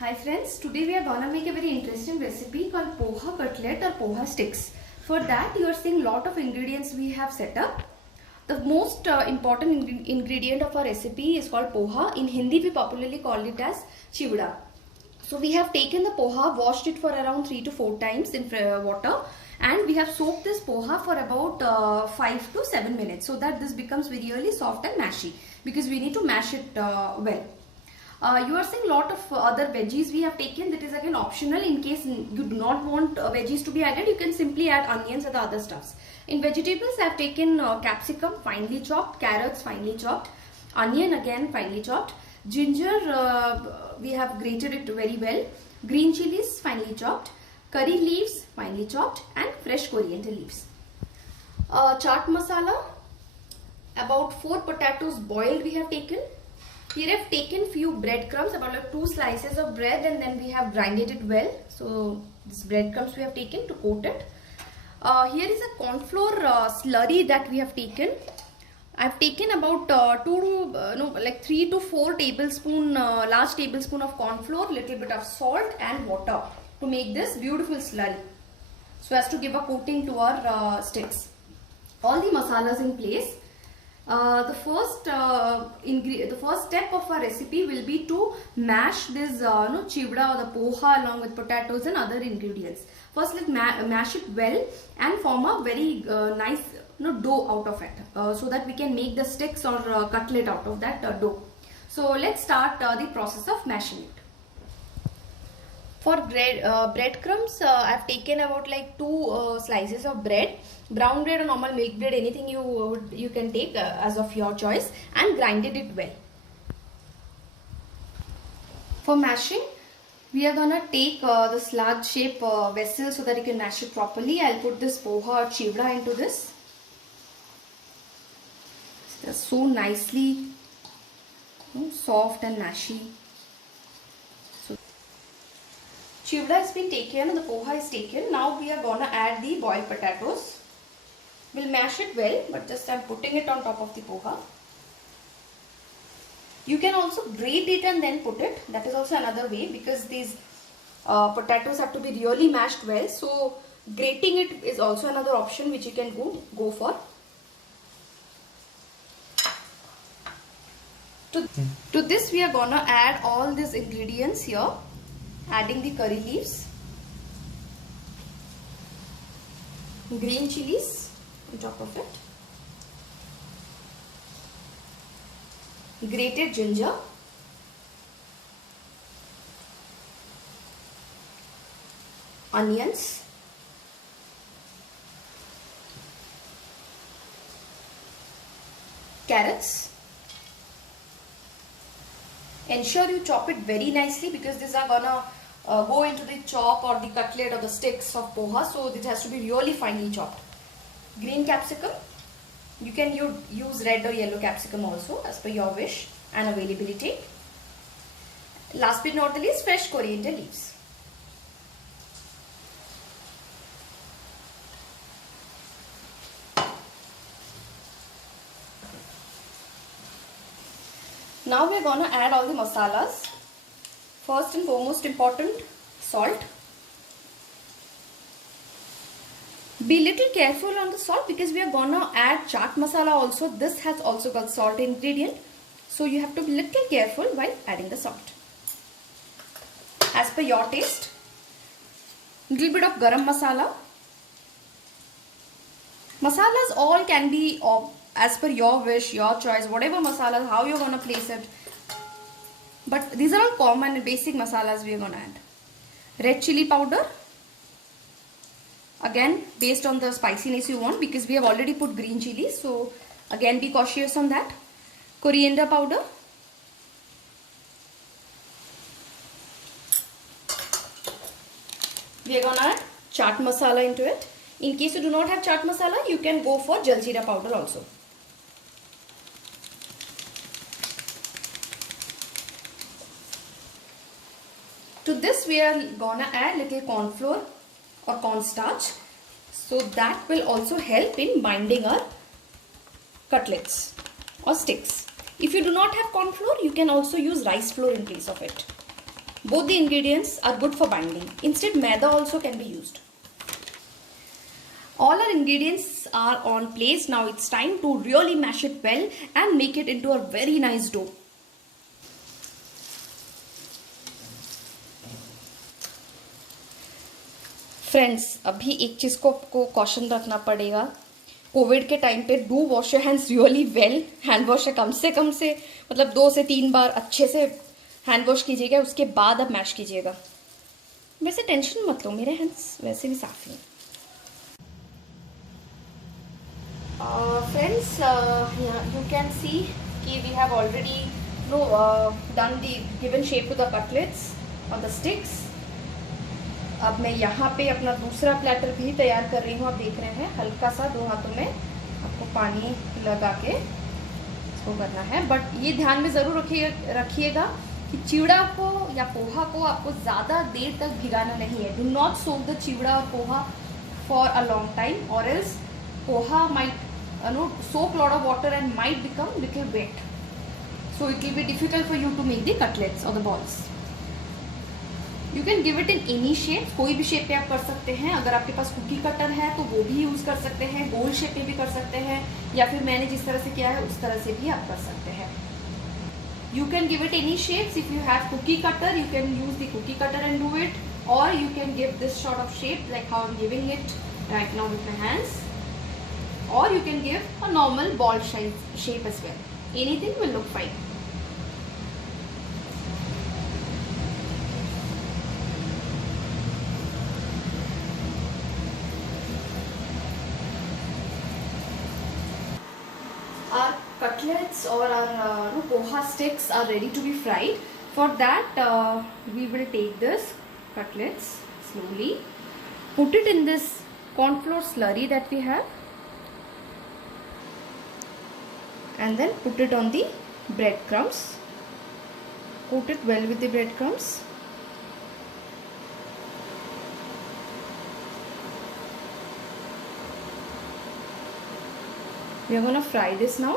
Hi friends, today we are gonna make a very interesting recipe called poha cutlet or poha sticks. For that you are seeing lot of ingredients we have set up. The most important ingredient of our recipe is called poha. In Hindi we popularly call it as chivda. So we have taken the poha, washed it for around 3 to 4 times in water, and we have soaked this poha for about 5 to 7 minutes so that this becomes really soft and mashy, because we need to mash it well. You are seeing lot of other veggies we have taken. That is again optional. In case you do not want veggies to be added, you can simply add onions or the other stuffs. In vegetables I have taken capsicum finely chopped, carrots finely chopped, onion again finely chopped, ginger we have grated it very well, green chilies finely chopped, curry leaves finely chopped, and fresh coriander leaves. Chaat masala, about 4 potatoes boiled we have taken. Here I have taken few breadcrumbs, about like 2 slices of bread, and then we have grinded it well. So this breadcrumbs we have taken to coat it. Here is a corn flour slurry that we have taken. I have taken about 3 to 4 tablespoon, large tablespoon of corn flour, little bit of salt and water to make this beautiful slurry, so as to give a coating to our sticks. All the masalas in place. The first step of our recipe will be to mash this chivda or the poha along with potatoes and other ingredients. First, let's mash it well and form a very nice dough out of it, so that we can make the sticks or cutlet out of that dough. So let's start the process of mashing it. For breadcrumbs, I have taken about like 2 slices of bread, brown bread or normal milk bread, anything you can take as of your choice, and grinded it well. For mashing, we are gonna take this large shape vessel so that you can mash it properly. I'll put this poha or chivda into this. It's so nicely soft and mashy. Chivda has been taken and the poha is taken. Now we are gonna add the boiled potatoes. We'll mash it well, but just I'm putting it on top of the poha. You can also grate it and then put it. That is also another way, because these potatoes have to be really mashed well. So grating it is also another option which you can go for. To this we are gonna add all these ingredients here. Adding the curry leaves, green chilies on top of it, grated ginger, onions, carrots. Ensure you chop it very nicely, because these are gonna go into the chop or the cutlet or the sticks of poha, so it has to be really finely chopped. Green capsicum, you can use red or yellow capsicum also as per your wish and availability. Last but not the least, fresh coriander leaves. Now we are gonna add all the masalas. First and foremost important, salt. Be little careful on the salt, because we are gonna add chaat masala also. This has also got salt ingredient, so you have to be little careful while adding the salt. As per your taste. Little bit of garam masala. Masalas all can be as per your wish, your choice, whatever masalas, how you're gonna place it. But these are all common and basic masalas we are going to add. Red chili powder. Again, based on the spiciness you want, because we have already put green chili. So, again be cautious on that. Coriander powder. We are going to add chaat masala into it. In case you do not have chaat masala, you can go for jaljeera powder also. To this we are gonna add little corn flour or cornstarch, so that will also help in binding our cutlets or sticks. If you do not have corn flour, you can also use rice flour in place of it. Both the ingredients are good for binding. Instead, maida also can be used. All our ingredients are on place. Now it's time to really mash it well and make it into a very nice dough. Friends, अभी एक चीज़ को आपको caution रखना पड़ेगा. Covid के time पे do wash your hands really well. Hand wash कम से मतलब 2 से 3 बार अच्छे से हैंड वॉश कीजिएगा. उसके बाद आप मैश कीजिएगा. वैसे टेंशन मत लो, मेरे हैंड्स वैसे भी साफ हैं. फ्रेंड्स, यू कैन सी कि we have already done the given shape to the cutlets on the sticks. अब मैं यहाँ पे अपना दूसरा प्लेटर भी तैयार कर रही हूँ. आप देख रहे हैं हल्का सा 2 हाथों में आपको पानी लगा के इसको करना है. बट ये ध्यान में ज़रूर रखिएगा कि चिवड़ा को या पोहा को आपको ज़्यादा देर तक भिगाना नहीं है. Do not soak the chivda और poha for a long time और else poha might soak lot of water and might become little wet. So it will be difficult for you to make the cutlets or the balls. You can give it in any shape. कोई भी shape पे आप कर सकते हैं. अगर आपके पास cookie cutter है तो वो भी यूज़ कर सकते हैं. गोल शेप पे भी कर सकते हैं या फिर मैंने जिस तरह से किया है उस तरह से भी आप कर सकते हैं. You can give it any shapes. If you have cookie cutter, you can use the cookie cutter and do it, or you can give this sort of shape like how I'm giving it right now with my hands, or you can give a normal ball shape as well. Anything will look fine. Our cutlets or our poha sticks are ready to be fried. For that, we will take this cutlets slowly, put it in this corn flour slurry that we have, and then put it on the breadcrumbs. Coat it well with the breadcrumbs. We are going to fry this now.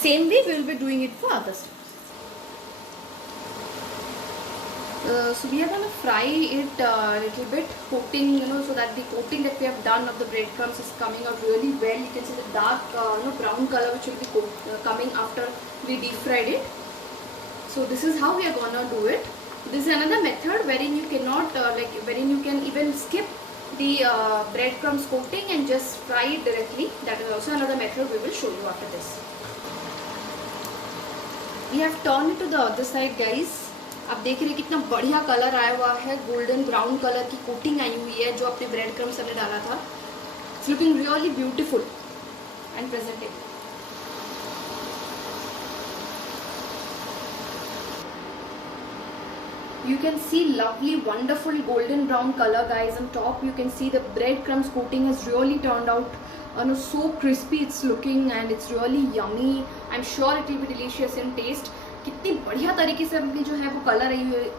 Same way we will be doing it for other stuff. So we are going to fry it a little bit, coating, so that the coating that we have done of the breadcrumbs is coming out really well. You can see the dark, brown color which will be coming after we deep fried it. So this is how we are going to do it. This is another method wherein you cannot, wherein you can even skip the breadcrumbs coating and just fry it directly. That is also another method we will show you after this. We have turned it to the other side, guys. आप देख रहे हैं कितना बढ़िया colour आया हुआ है. Golden brown colour की कोटिंग आई हुई है जो अपने ब्रेड क्रम्स हमने डाला था. It's looking really beautiful and presentable. You can see lovely, wonderful golden brown color, guys. On top you can see the breadcrumbs coating has really turned out so crispy. It's looking and it's really yummy. I'm sure it will be delicious in taste. कितनी बढ़िया तरीके से अपनी जो है वो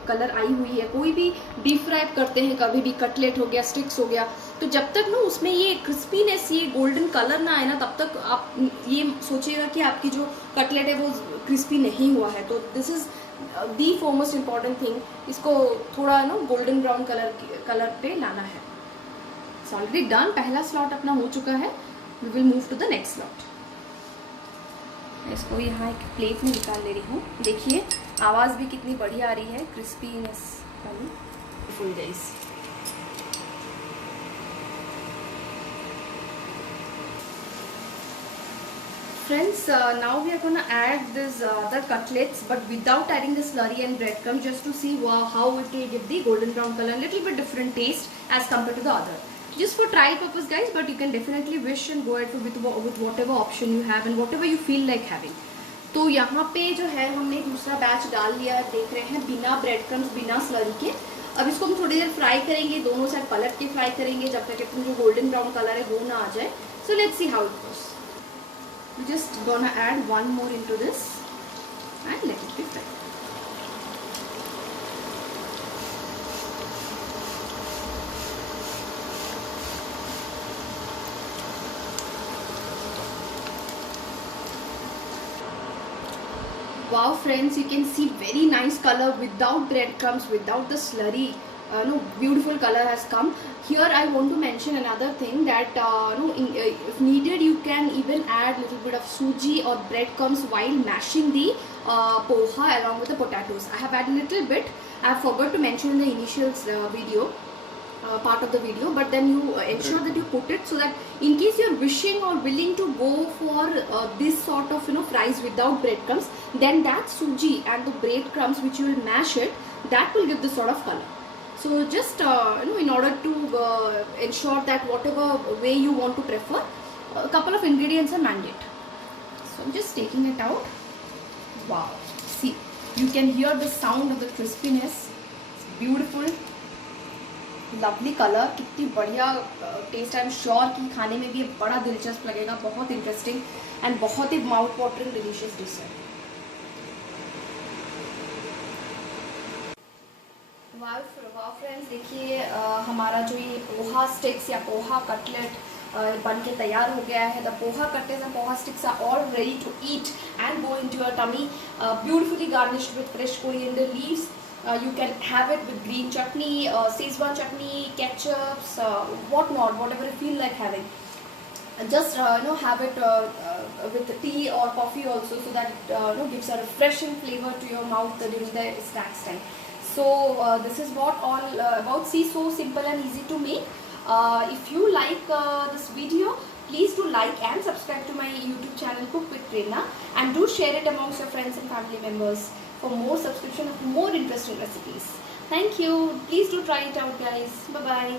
colour I हुई है. कोई भी डीप फ्राई करते हैं कभी भी, कटलेट हो गया, स्टिक्स हो गया, तो जब तक ना उसमें ये क्रिस्पीनेस, ये गोल्डन कलर ना आए ना, तब तक आप ये सोचिएगा कि आपकी जो कटलेट है वो क्रिस्पी नहीं हुआ है. तो this is the foremost important thing. इसको थोड़ा गोल्डन ब्राउन कलर पे लाना है. It's already done. पहला स्लॉट अपना हो चुका है. We will move to the next slot. इसको यहाँ एक प्लेट में निकाल ले रही हूँ. देखिए आवाज़ भी कितनी बढ़िया आ रही है, क्रिस्पीनेस वाली, full guys. Friends, now we are going to add this other cutlets, but without adding the slurry and breadcrumbs, just to see how it will give the golden brown color, a little bit different taste as compared to the other. Just for trial purpose, guys, but you can definitely wish and go ahead with whatever option you have and whatever you feel like having. तो यहाँ पे जो है हमने दूसरा batch डाल लिया है, देख रहे हैं, बिना ब्रेडक्रम्स, बिना स्लरी के. अब इसको हम थोड़ी देर फ्राई करेंगे, दोनों साइड पलट के फ्राई करेंगे जब तक अपना जो गोल्डन ब्राउन कलर है वो ना आ जाए. So let's see how it goes. We're just gonna add one more into this and let it be fried. Wow friends, you can see very nice color without breadcrumbs, without the slurry. No, beautiful color has come. Here I want to mention another thing that if needed you can even add little bit of suji or breadcrumbs while mashing the poha along with the potatoes. I have added a little bit. I forgot to mention in the initial video. Part of the video, but then you ensure that you put it so that in case you are wishing or willing to go for this sort of fries without breadcrumbs, then that suji and the breadcrumbs which you will mash it, that will give this sort of color. So just in order to ensure that whatever way you want to prefer, a couple of ingredients are mandate. So I'm just taking it out. Wow, see, you can hear the sound of the crispiness. It's beautiful. Lovely colour, कितनी बढ़िया test. I am sure कि खाने में भी बड़ा दिलचस्प लगेगा, बहुत इंटरेस्टिंग एंड बहुत ही माउथ वाटरिंग डिलीशियस डिश है. वाह फ्रेंड्स, देखिए हमारा जो ये पोहा स्टिक्स या पोहा कटलेट बन के तैयार हो गया है. The poha cutlets and poha sticks are all ready to eat and go into your tummy. Beautifully garnished with fresh coriander leaves. You can have it with green chutney, Szechuan chutney, ketchups, whatnot, whatever you feel like having. Just have it with tea or coffee also, so that it gives a refreshing flavor to your mouth during the snacks time. So this is what all about. See, so simple and easy to make. If you like this video, please do like and subscribe to my YouTube channel Cook with Prerna, and do share it amongst your friends and family members for more subscription of more interesting recipes. Thank you. Please do try it out, guys. Bye bye.